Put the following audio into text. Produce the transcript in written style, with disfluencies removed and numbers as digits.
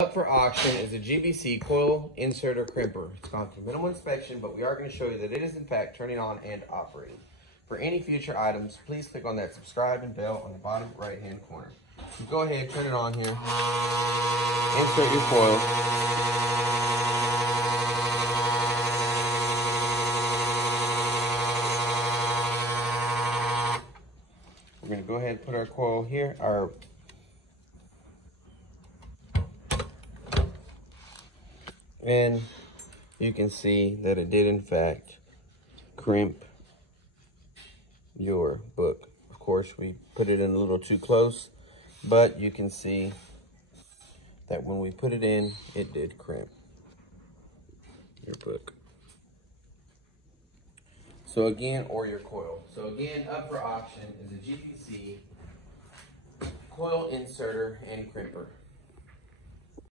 Up for auction is a GBC coil inserter crimper. It's gone through minimal inspection, but we are going to show you that it is in fact turning on and operating. For any future items, please click on that subscribe and bell on the bottom right hand corner. So go ahead, turn it on here. Insert your coil. We're going to go ahead and put our coil here. And you can see that it did in fact crimp your book. Of course, we put it in a little too close, but you can see that when we put it in, it did crimp your book. So again, or your coil. So again, up for auction is a GBC coil inserter and crimper.